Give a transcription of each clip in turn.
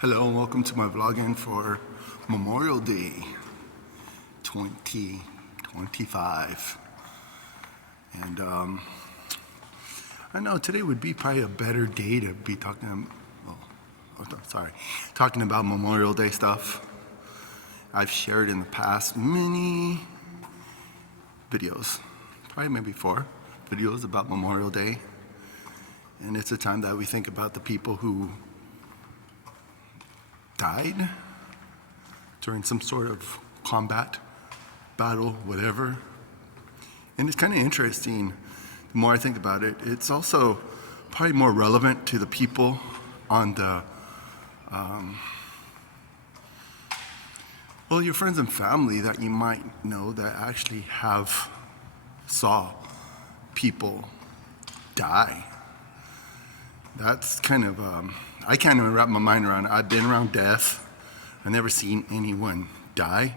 Hello and welcome to my vlogging for Memorial Day 2025. And I know today would be probably a better day to be talking about Memorial Day stuff. I've shared in the past many videos, probably maybe 4 videos about Memorial Day. And it's a time that we think about the people who died during some sort of combat, battle, whatever. And it's kind of interesting. The more I think about it, it's also probably more relevant to the people on the, your friends and family that you might know that actually have saw people die. That's kind of, I can't even wrap my mind around it. I've been around death. I've never seen anyone die,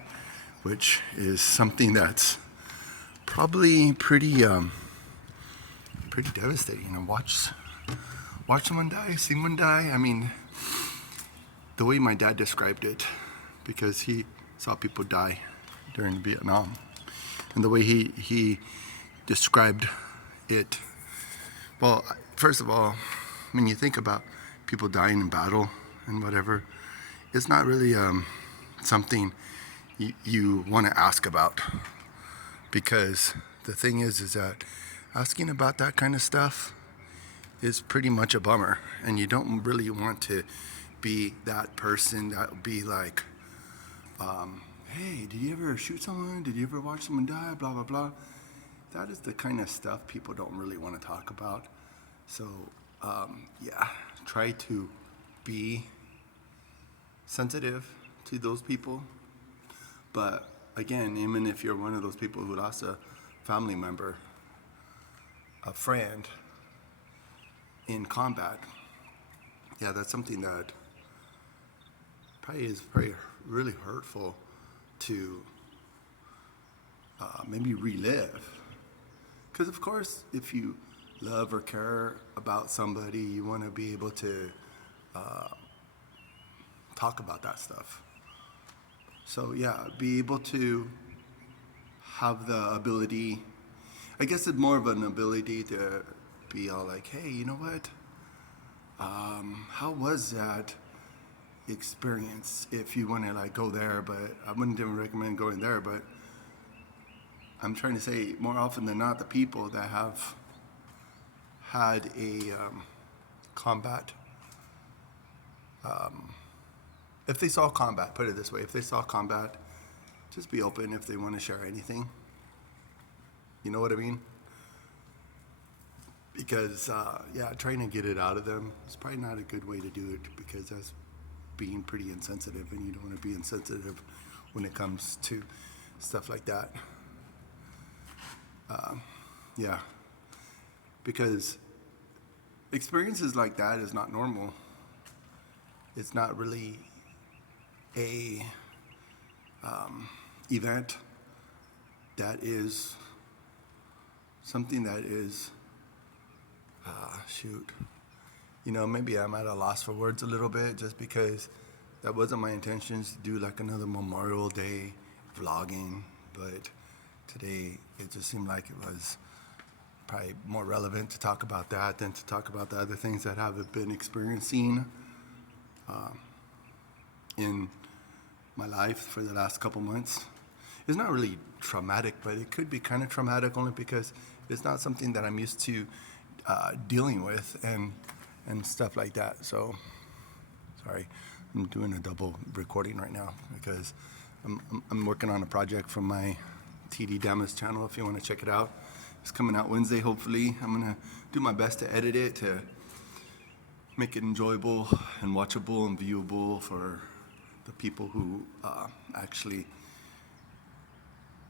which is something that's probably pretty devastating. You know, watch someone die, see someone die. I mean, the way my dad described it, because he saw people die during Vietnam, and the way he described it. Well, first of all, when you think about people dying in battle and whatever, it's not really something you want to ask about, because the thing is that asking about that kind of stuff is pretty much a bummer, and you don't really want to be that person that will be like, hey, did you ever shoot someone? Did you ever watch someone die? Blah, blah, blah. That is the kind of stuff people don't really want to talk about. So, try to be sensitive to those people. But again, even if you're one of those people who lost a family member, a friend in combat, that's something that probably is very really hurtful to maybe relive. Because of course, if you love or care about somebody, you want to be able to talk about that stuff. So be able to have the ability, I guess it's more of an ability to be all like, hey, you know what? How was that experience? If you want to like go there, but I wouldn't even recommend going there, but I'm trying to say more often than not, the people that have had a combat, if they saw combat, put it this way, if they saw combat, just be open if they want to share anything. You know what I mean? Because, trying to get it out of them is probably not a good way to do it, because that's being pretty insensitive, and you don't want to be insensitive when it comes to stuff like that. Because experiences like that is not normal. It's not really a event that is something that is maybe I'm at a loss for words a little bit, just because that wasn't my intentions to do like another Memorial Day vlogging, but today it just seemed like it was probably more relevant to talk about that than to talk about the other things that I've been experiencing in my life for the last couple months. It's not really traumatic, but it could be kind of traumatic only because it's not something that I'm used to dealing with and stuff like that. So, sorry, I'm doing a double recording right now because I'm working on a project from my TD Damas channel. If you want to check it out, it's coming out Wednesday, hopefully. I'm gonna do my best to edit it to make it enjoyable and watchable and viewable for the people who actually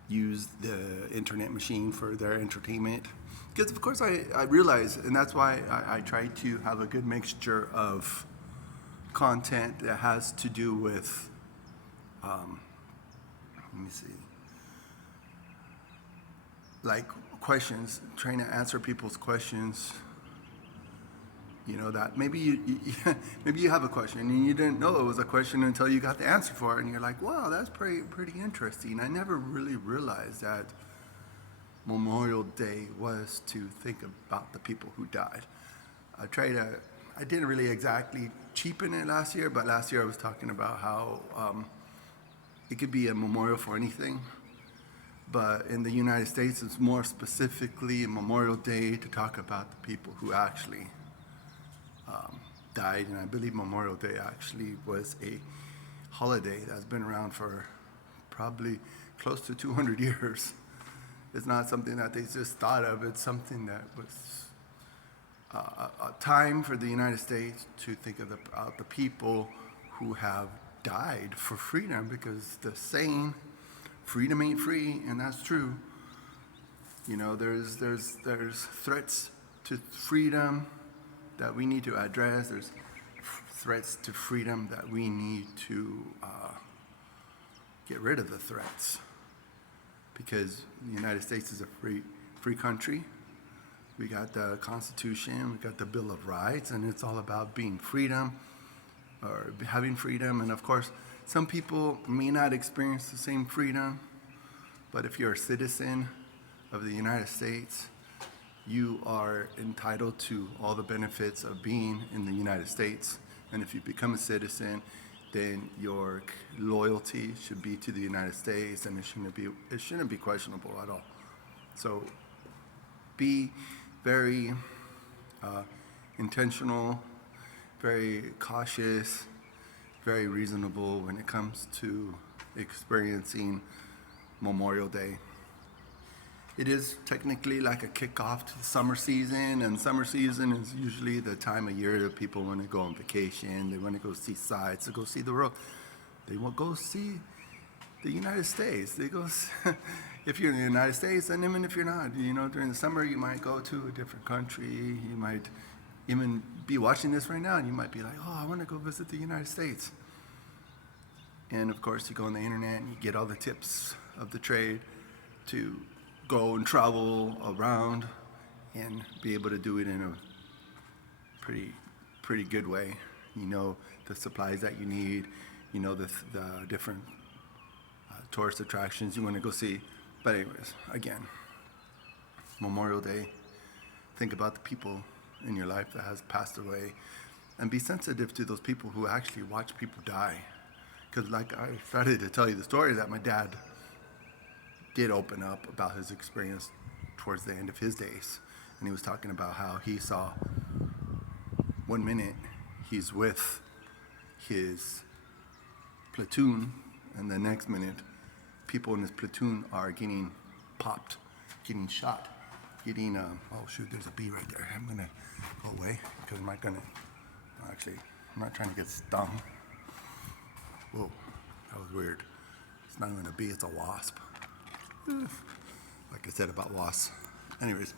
use the internet machine for their entertainment. Because of course I realize, and that's why I try to have a good mixture of content that has to do with, let me see, like questions, trying to answer people's questions You know that maybe maybe you have a question and you didn't know it was a question until you got the answer for it, and you're like, wow, that's pretty interesting. I never really realized that Memorial Day was to think about the people who died. I didn't really exactly cheapen it last year, but last year I was talking about how it could be a memorial for anything. But in the United States, it's more specifically Memorial Day to talk about the people who actually died. And I believe Memorial Day actually was a holiday that's been around for probably close to 200 years. It's not something that they just thought of. It's something that was a time for the United States to think of the people who have died for freedom, because the saying, freedom ain't free, and that's true. You know, there's threats to freedom that we need to address. There's threats to freedom that we need to get rid of the threats, because the United States is a free country. We got the Constitution, we got the Bill of Rights, and it's all about being freedom, or having freedom. And of course, some people may not experience the same freedom, but if you're a citizen of the United States, you are entitled to all the benefits of being in the United States. And if you become a citizen, then your loyalty should be to the United States, and it shouldn't be questionable at all. So be very intentional, very cautious, very reasonable when it comes to experiencing Memorial Day. It is technically like a kickoff to the summer season, and summer season is usually the time of year that people want to go on vacation. They want to go see sights, they go see the world. They want to go see the United States. They go, if you're in the United States, and even if you're not, you know, during the summer you might go to a different country. You might even be watching this right now, and you might be like, oh, I want to go visit the United States. And of course, you go on the internet and you get all the tips of the trade to go and travel around and be able to do it in a pretty good way. You know the supplies that you need, you know the different tourist attractions you want to go see. But anyways, again, Memorial Day, think about the people in your life that has passed away, and be sensitive to those people who actually watch people die. Because like I started to tell you the story that my dad did open up about his experience towards the end of his days. And he was talking about how he saw 1 minute he's with his platoon, and the next minute people in his platoon are getting popped, getting shot, getting, oh shoot, there's a bee right there. I'm gonna go away because I'm not trying to get stung. Whoa, that was weird. It's not even a bee, it's a wasp. Like I said about wasps. Anyways,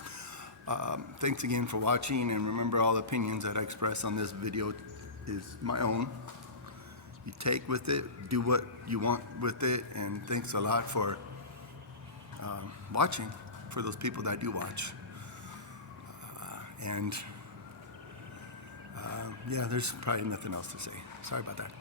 thanks again for watching, and remember, all opinions that I express on this video is my own. You take with it, do what you want with it, and thanks a lot for watching, for those people that do watch. Yeah, there's probably nothing else to say. Sorry about that.